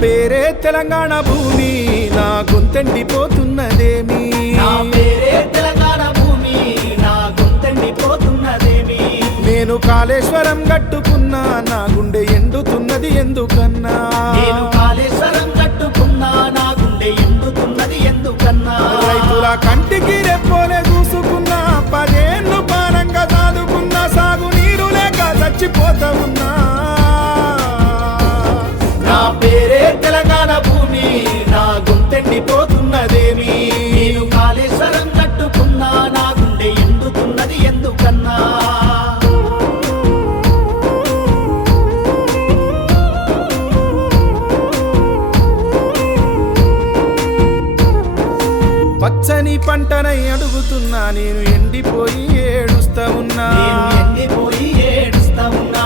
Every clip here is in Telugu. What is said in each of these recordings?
పేరే తెలంగాణ భూమి నా గొంతెండిపోతున్నదేమి నా పేరే తెలంగాణ భూమి నా గొంతెండిపోతున్నదేమి నేను కాళేశ్వరం కట్టుకున్నా నా గుండె ఎండుతున్నది ఎందుకన్నా నేను కాళేశ్వరం కట్టుకున్నా నా గుండె ఎండుతున్నది ఎందుకన్నా రైతుల కంటికి రెప్పోలే చూసుకున్నా 10 ఏళ్ళు పారంగా దాదుకున్నా సాగు నీరు లేక చచ్చిపోతా ఉన్నా నా పేరే తెలంగాణ భూమి నా గొంతెండిపోతున్నదేమి నేను కాళేశ్వరం కట్టుకున్నా నా గుండె ఎండుతున్నది ఎందుకన్నా పచ్చని పంటనై అడుగుతున్నా నేను ఎండిపోయి ఏడుస్తా ఉన్నా నేను ఎండిపోయి ఏడుస్తా ఉన్నా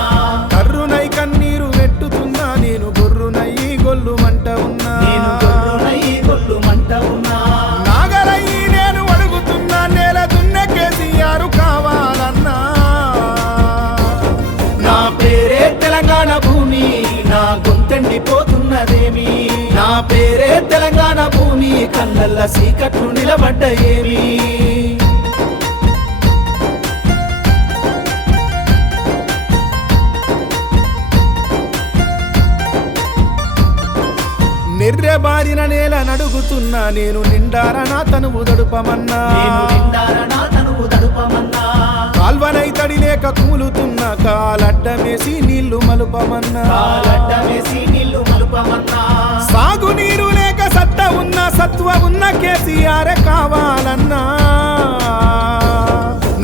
కర్రునై కన్నీరు పెట్టుతున్నా నేను గొర్రునై గొల్లు మంట ఉన్నా నేను గొర్రునై గొల్లు మంట ఉన్నా నాగరయ్యి నేను అడుగుతున్నా నేల దున్నే కేసీఆర్ కావాలన్నా నా పేరే తెలంగాణ భూమి నా గొంతెండిపోతున్నదేమి నా పేరే తెలంగాణ భూమి కళ్ళల్ల సీకట్లు నిలబడ్డ ఏమి నిర్రెబారిన నేల నడుగుతున్నా నేను నిండార నా తనువు దడుపమన్నా నేను నిండార నా తనువు దడుపమన్నా కాల్వనై తడి లేక కూలుతున్నా కాలడ్డమేసి నీళ్లు మలుపమన్నా కాలడ్డమేసి నీళ్లు మలుపమన్నా సాగునీరు లేక సత్త ఉన్న సత్వ ఉన్న కేసీఆర్ కావాలన్నా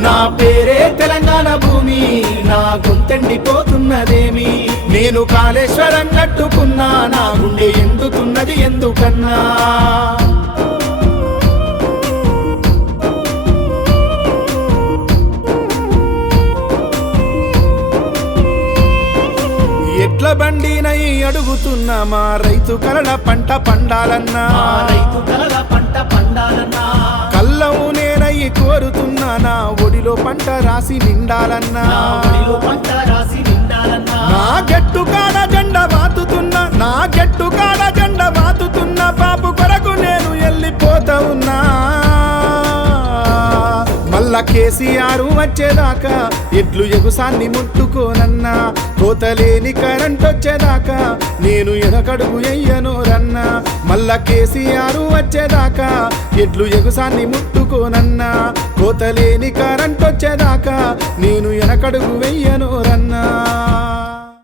నా పేరే తెలంగాణ భూమి నా గొంతెండిపోతున్నదేమి నేను కాళేశ్వరం కట్టుకున్నా నా గుండె ఎండుతున్నది ఎందుకన్నా ఎట్ల బండినై అడుగుతున్నా మా రైతు కలల పంట పండాలన్నా మా రైతు కలల పంట పండాలన్నా కళ్ళవు నేనై కోరుతున్నా నా ఒడిలో పంట రాసి నిండాలన్నా నా ఒడిలో పంట రాసి నిండాలన్నా నా గట్టు కాడ జెండ వాతుతున్నా నా గట్టు కాడ జెండ వాతుతున్నా బాబు కొరకు నేను వెళ్ళిపోతా ఉన్నా మళ్ళా కేసీఆర్ వచ్చేదాకా ఎడ్లు ఎగుసాన్ని ముట్టుకోనన్నా కోతలేని కరెంట్ వచ్చేదాకా నేను ఎనకడుగు ఎయ్యను రన్నా మళ్ళా కేసీఆర్ వచ్చేదాకా ఎడ్లు ఎగుసాన్ని ముట్టుకోనన్నా కోతలేని కరెంట్ వచ్చేదాకా నేను ఎనకడుగు వెయ్య